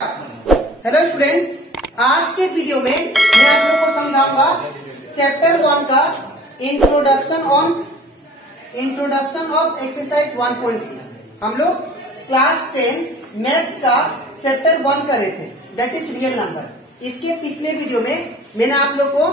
Hello students, आज के video में मैं आप लोगों को समझाऊंगा चैप्टर 1 का इंट्रोडक्शन ऑफ एक्सरसाइज 1.3। हम लोग क्लास 10 मैथ्स का चैप्टर 1 कर रहे थे, दैट इज रियल नंबर। इसके पिछले वीडियो में मैंने आप लोग को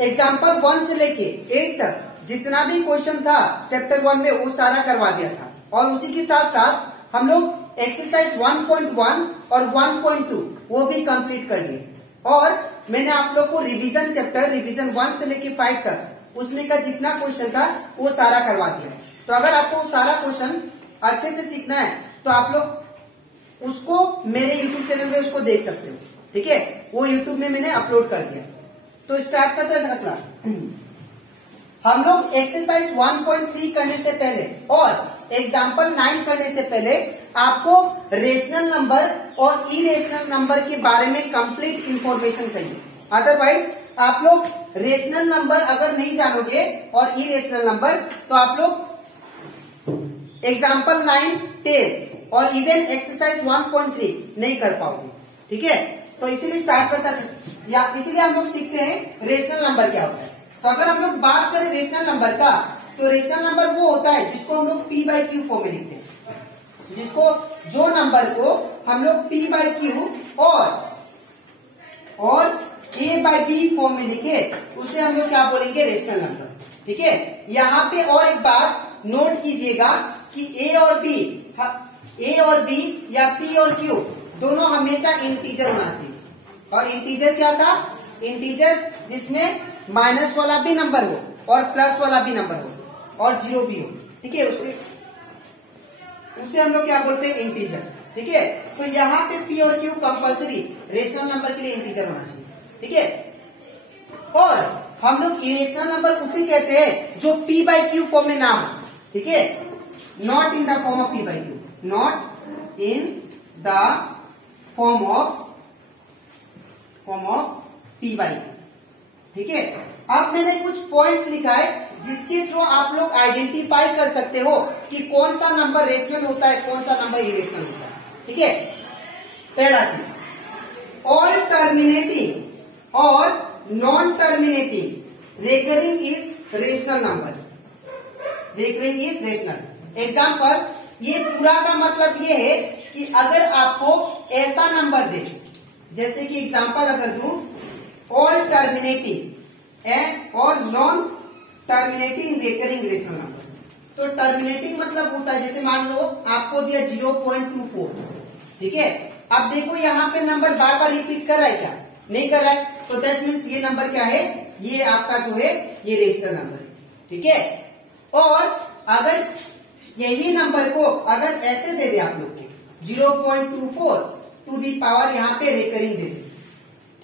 एग्जाम्पल 1 से लेके 8 तक जितना भी क्वेश्चन था चैप्टर 1 में वो सारा करवा दिया था, और उसी के साथ साथ हम लोग एक्सरसाइज 1.1 और 1.2 वो भी कंप्लीट कर लिए। और मैंने आप लोग को रिवीजन 1 से लेके 5 तक उसमें का जितना क्वेश्चन था वो सारा करवा दिया। तो अगर आपको सारा क्वेश्चन अच्छे से सीखना है तो आप लोग उसको मेरे यूट्यूब चैनल पे उसको देख सकते हो, ठीक है। वो यूट्यूब में मैंने अपलोड कर दिया। तो स्टार्ट करते हैं क्लास। हम लोग एक्सरसाइज 1.3 करने से पहले और एग्जाम्पल 9 करने से पहले आपको रेशनल नंबर और इरेशनल नंबर के बारे में कंप्लीट इंफॉर्मेशन चाहिए। अदरवाइज आप लोग रेशनल नंबर अगर नहीं जानोगे और इरेशनल नंबर तो आप लोग एग्जाम्पल 9, 10 और इवन एक्सरसाइज 1.3 नहीं कर पाओगे, ठीक है। तो इसीलिए स्टार्ट करता है, या इसीलिए हम लोग सीखते हैं रेशनल नंबर क्या होता है। तो अगर हम लोग बात करें रेशनल नंबर का, तो रेशनल नंबर वो होता है जिसको हम लोग p/q फॉर्म में लिखते हैं। जो नंबर को हम लोग p/q और a/b फॉर्म में लिखे उसे हम लोग क्या बोलेंगे, रेशनल नंबर, ठीक है। यहाँ पे और एक बात नोट कीजिएगा कि a और b या p और q दोनों हमेशा इंटीजर होना चाहिए। और इंटीजर क्या था, इंटीजर जिसमें माइनस वाला भी नंबर हो और प्लस वाला भी नंबर हो और जीरो भी हो, ठीक है। उसे हम लोग क्या बोलते हैं, इंटीजर, ठीक है। तो यहाँ पे p और q कंपल्सरी रेशनल नंबर के लिए इंटीजर होना चाहिए, ठीक है। और हम लोग इरेशनल नंबर उसे कहते हैं जो p/q फॉर्म में ना हो, ठीक है। Not in the form of p/q, not in the form of p/q, ठीक है। अब मैंने कुछ पॉइंट्स लिखा है जिसके थ्रू आप लोग आइडेंटिफाई कर सकते हो कि कौन सा नंबर रेशनल होता है, कौन सा नंबर इरेशनल होता है, ठीक है। पहला चीज, ऑल टर्मिनेटिंग और non terminating recurring is rational number, recurring is rational. Example, ये पूरा का मतलब ये है कि अगर आपको ऐसा नंबर दे, जैसे कि एग्जाम्पल अगर दूं ऑल टर्मिनेटिंग और non terminating recurring rational number, तो टर्मिनेटिंग मतलब होता है, जैसे मान लो आपको दिया 0.24, ठीक है। अब देखो यहाँ पे नंबर बार बार रिपीट कर रहा है क्या, नहीं कर रहा है, तो दैट मीन्स ये नंबर क्या है, ये आपका जो है ये रेशनल नंबर है, ठीक है। और अगर यही नंबर को अगर ऐसे दे दे आप लोग को 0.24 टू दी पावर यहाँ पे रेकरिंग दे दे,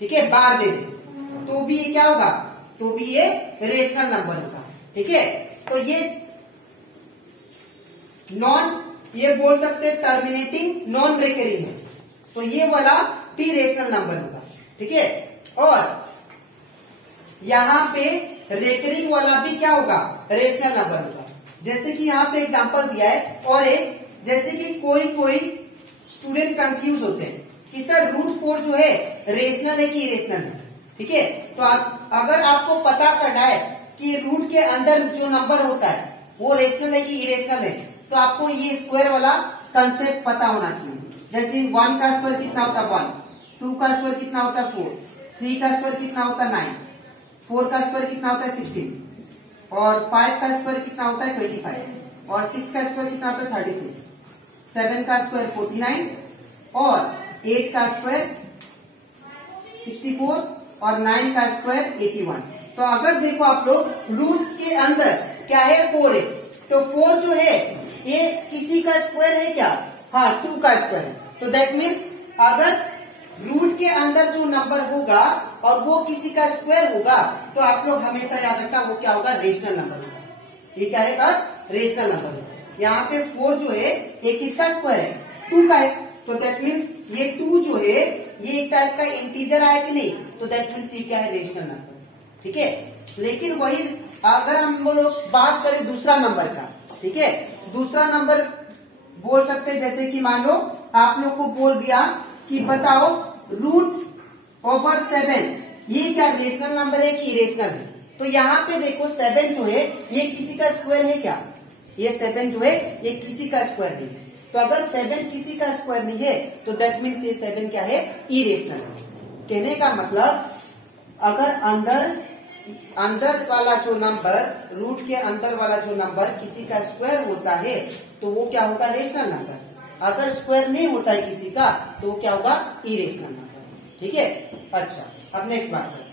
ठीक है, बार दे दे, तो भी ये क्या होगा, तो भी ये रेशनल नंबर होगा, ठीक है। तो ये बोल सकते हैं टर्मिनेटिंग नॉन रेकरिंग है, तो ये वाला भी रेशनल नंबर होगा, ठीक है। और यहाँ पे रेकरिंग वाला भी क्या होगा, रेशनल नंबर होगा। जैसे कि यहाँ पे एग्जांपल दिया है, और एक जैसे कि कोई स्टूडेंट कंफ्यूज होते हैं कि सर √4 जो है रेशनल है कि इरेशनल है, ठीक है। तो अगर आपको पता करना है कि रूट के अंदर जो नंबर होता है वो रेशनल है कि इरेशनल है, तो आपको ये स्क्वायर वाला कंसेप्ट पता होना चाहिए। जैसे 1 का स्क्वायर कितना होता है 1, 2 का स्क्वायर कितना होता है 4, 3 का स्क्वायर कितना होता है 9, 4 का स्क्वायर कितना होता है 16, और 5 का स्क्वायर कितना होता है 25, और 6 का स्क्वायर कितना होता है 36, 7 का स्क्वायर 49, और 8 का स्क्वायर 64, और 9 का स्क्वायर 81। तो अगर देखो आप लोग रूट के अंदर क्या है, 4 है, तो 4 जो है ये किसी का स्क्वायर है क्या, हाँ 2 का स्क्वायर है। तो दैट मीन्स अगर रूट के अंदर जो नंबर होगा और वो किसी का स्क्वायर होगा, तो आप लोग हमेशा याद रखना वो क्या होगा, रेशनल नंबर होगा। ये क्या है, रेशनल नंबर होगा। यहाँ पे 4 जो है ये किसका स्क्वायर है, 2 का है, तो दैट मीन्स ये 2 जो है ये एक टाइप का इंटीजर आया कि नहीं, तो दैट मीन्स ये क्या है, रेशनल नंबर, ठीक है। लेकिन वही अगर हम लोग बात करें दूसरा नंबर का, ठीक है, दूसरा नंबर बोल सकते हैं, जैसे कि मान लो आप लोग को बोल दिया कि बताओ √7 ये क्या रेशनल नंबर है कि इरेशनल है। तो यहाँ पे देखो 7 जो है ये किसी का स्क्वायर है क्या, ये 7 जो है ये किसी का स्क्वायर नहीं है। तो अगर 7 किसी का स्क्वायर नहीं है तो दैट मीन्स ये 7 क्या है, इरेशनल है। कहने का मतलब अगर अंदर वाला जो नंबर, रूट के अंदर वाला जो नंबर किसी का स्क्वायर होता है तो वो क्या होगा, रेशनल नंबर। अगर स्क्वायर नहीं होता है किसी का तो वो क्या होगा, इरेशनल नंबर। ठीक है। अच्छा, अब नेक्स्ट बात करते हैं।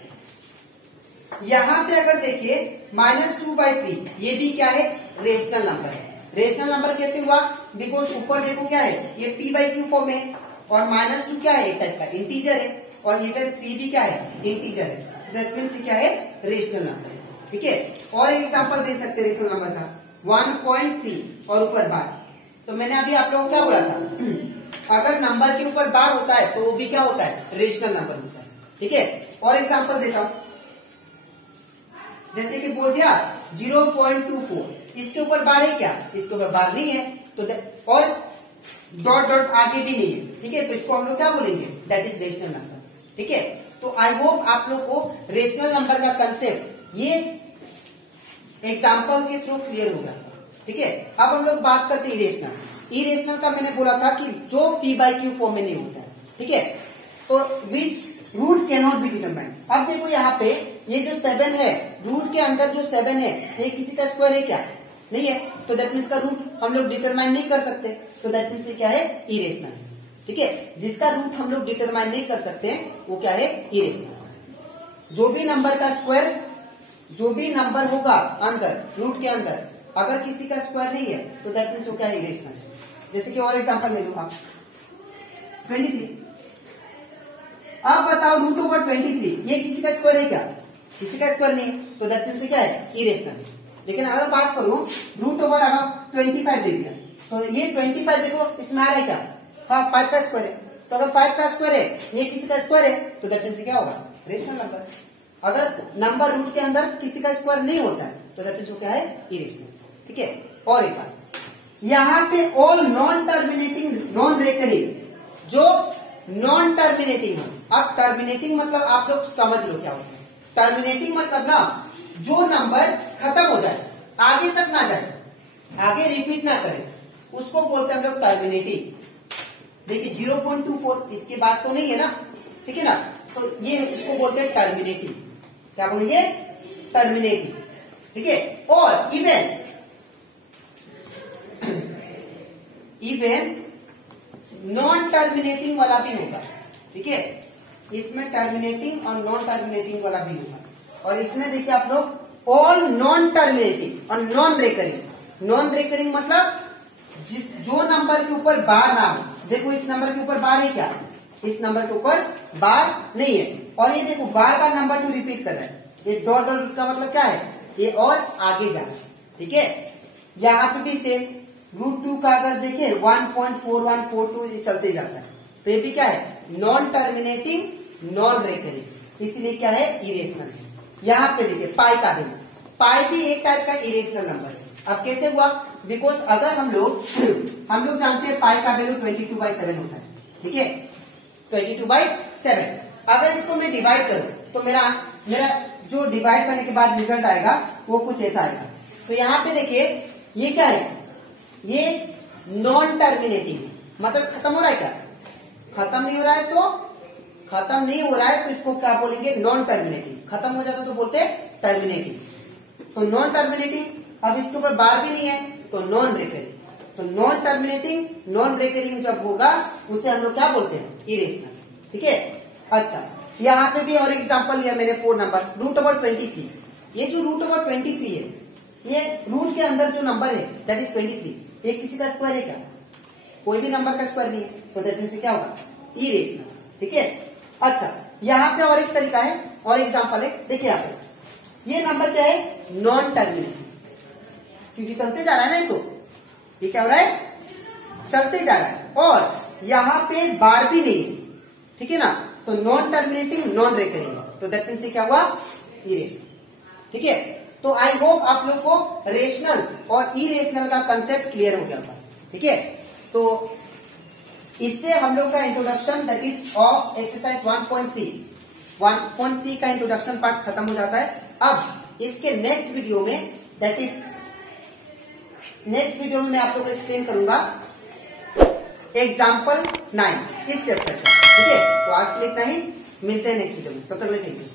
यहाँ पे अगर देखिए -2/3 ये भी क्या है, रेशनल नंबर है। रेशनल नंबर कैसे हुआ, बिकॉज ऊपर देखो क्या है, ये p/q फॉर्म है और -2 क्या है, एक टाइप का इंटीजर है और इवन 3 भी क्या है, इंटीजर है। दैट मीन्स क्या है, रेशनल नंबर है। ठीक है। और एग्जांपल दे सकते हैं रेशनल नंबर का 1.3 और ऊपर बार। तो मैंने अभी आप लोगों को क्या बोला था, अगर नंबर के ऊपर बार होता है तो वो भी क्या होता है, रेशनल नंबर होता है। ठीक है। और एग्जांपल देता हूं, जैसे कि बोल दिया 0.24, इसके ऊपर बार है क्या, इसके ऊपर बार नहीं है तो और डॉट डॉट आगे भी नहीं है। ठीक है। तो इसको हम लोग क्या बोलेंगे, दैट इज रेशनल नंबर। ठीक है। तो आई होप आप लोग को रेशनल नंबर का कंसेप्ट ये एग्जाम्पल के थ्रू क्लियर होगा। ठीक है। अब हम लोग बात करते हैं इरेशनल। इरेशनल का मैंने बोला था कि जो p/q फॉर्म में नहीं होता है। ठीक है। तो which route can not be determined. अब देखो यहाँ पे ये जो 7 है, रूट के अंदर जो 7 है ये किसी का स्क्वायर है क्या, नहीं है। तो दैट मीन्स का रूट हम लोग डिटरमाइन नहीं कर सकते, तो दैट मीन्स क्या है, इरेशनल। ठीक है। जिसका रूट हम लोग डिटरमाइन नहीं कर सकते वो क्या है, इरेशनल। जो भी नंबर का स्क्वायर, जो भी नंबर होगा अंदर रूट के अंदर, अगर किसी का स्क्वायर नहीं है तो दैट मीन्स वो क्या है, इरेशनल। जैसे कि और एग्जांपल ले लो आप 23। अब बताओ √23 ये किसी का स्क्वायर है क्या, किसी का स्क्वायर नहीं है तो दैट मीन्स क्या है, इरेशनल। लेकिन अगर बात करूं √25 दे दिया तो ये 25 देखो इसमें आ रहा है क्या, हाँ 5 का स्क्वायर है। तो अगर 5 का स्क्वायर है ये किसी का स्क्वायर है तो दैट मीन्स क्या होगा, रेशनल नंबर। अगर नंबर रूट के अंदर किसी का स्क्वायर नहीं होता है तो दैट मीन्स क्या है, इरेशनल। ठीक है। और एक बात, यहाँ पे all non terminating non recurring, जो नॉन टर्मिनेटिंग है। अब टर्मिनेटिंग मतलब आप लोग समझ लो क्या होता है। टर्मिनेटिंग मतलब ना जो नंबर खत्म हो जाए, आगे तक ना जाए, आगे रिपीट ना करे, उसको बोलते हैं हम लोग टर्मिनेटिंग। देखिए 0.24 इसके बाद तो नहीं है ना, ठीक है ना, तो ये इसको बोलते हैं टर्मिनेटिंग। क्या बोलेंगे, टर्मिनेटिंग। ठीक है। और इवन नॉन टर्मिनेटिंग वाला भी होगा। ठीक है। इसमें टर्मिनेटिंग और नॉन टर्मिनेटिंग वाला भी होगा। और इसमें देखिए आप लोग ऑल नॉन टर्मिनेटिंग और नॉन रेकरिंग। नॉन रेकरिंग मतलब जो नंबर के ऊपर बार ना हो। देखो इस नंबर के ऊपर बार है क्या, इस नंबर के ऊपर बार नहीं है। और ये देखो बार बार नंबर 2 रिपीट कर रहा है, ये डॉट डॉट का मतलब क्या है, ये और आगे जाना। ठीक है। यहाँ पे भी सेम √2 का अगर देखें 1.4142 ये चलते जाता है, तो ये भी क्या है, नॉन टर्मिनेटिंग नॉन रेकरिंग, इसलिए क्या है, इरेशनल है। यहाँ पे देखिए पाई का वैल्यू, पाई भी एक टाइप का इरेशनल नंबर है। अब कैसे हुआ, बिकॉज अगर हम लोग जानते हैं पाई का वैल्यू 22/7 होता है। ठीक है। 22/7 अगर इसको मैं डिवाइड करूं तो मेरा जो डिवाइड करने के बाद रिजल्ट आएगा वो कुछ ऐसा आएगा। तो यहाँ पे देखिए ये क्या है, ये नॉन टर्मिनेटिंग मतलब खत्म हो रहा है क्या, खत्म नहीं हो रहा है तो इसको क्या बोलेंगे, नॉन टर्मिनेटिंग। खत्म हो जाता तो बोलते हैं टर्मिनेटिंग। तो नॉन टर्मिनेटिंग, अब इसके ऊपर बार भी नहीं है तो नॉन रेकरिंग। तो नॉन टर्मिनेटिंग नॉन रेकरिंग जब होगा उसे हम लोग क्या बोलते हैं, इरेशनल। ठीक है। अच्छा, यहाँ पे भी और एग्जांपल लिया मैंने 4 नंबर √23। ये जो √23 है, ये रूट के अंदर जो नंबर है दैट इज 23, ये किसी का स्क्वायर है क्या, कोई भी नंबर का स्क्वायर नहीं है, तो दैट मीन्स क्या होगा, इरेशनल। ठीक है। अच्छा, यहाँ पे और एक तरीका है और एग्जांपल है, देखिए यहाँ पे ये नंबर क्या है, नॉन टर्मिनेटिंग, क्योंकि चलते जा रहा है ना, तो ये क्या हो रहा है, चलते जा रहा है और यहाँ पे बार भी नहीं है। ठीक है ना, तो नॉन टर्मिनेटिंग नॉन रेकरिंग, तो दैट मीन्स क्या हुआ, इरेशनल। ठीक है। तो आई होप आप लोग को रेशनल और इरेशनल का कंसेप्ट क्लियर हो गया था। ठीक है। तो इससे हम लोग का introduction that is of exercise 1.3 का इंट्रोडक्शन पार्ट खत्म हो जाता है। अब इसके नेक्स्ट वीडियो में मैं आप लोग को एक्सप्लेन करूंगा एग्जाम्पल 9 इस चैप्टर का। ठीक है, तो आज के लिए इतना ही, मिलते हैं नेक्स्ट वीडियो में, तब तक के लिए थैंक यू।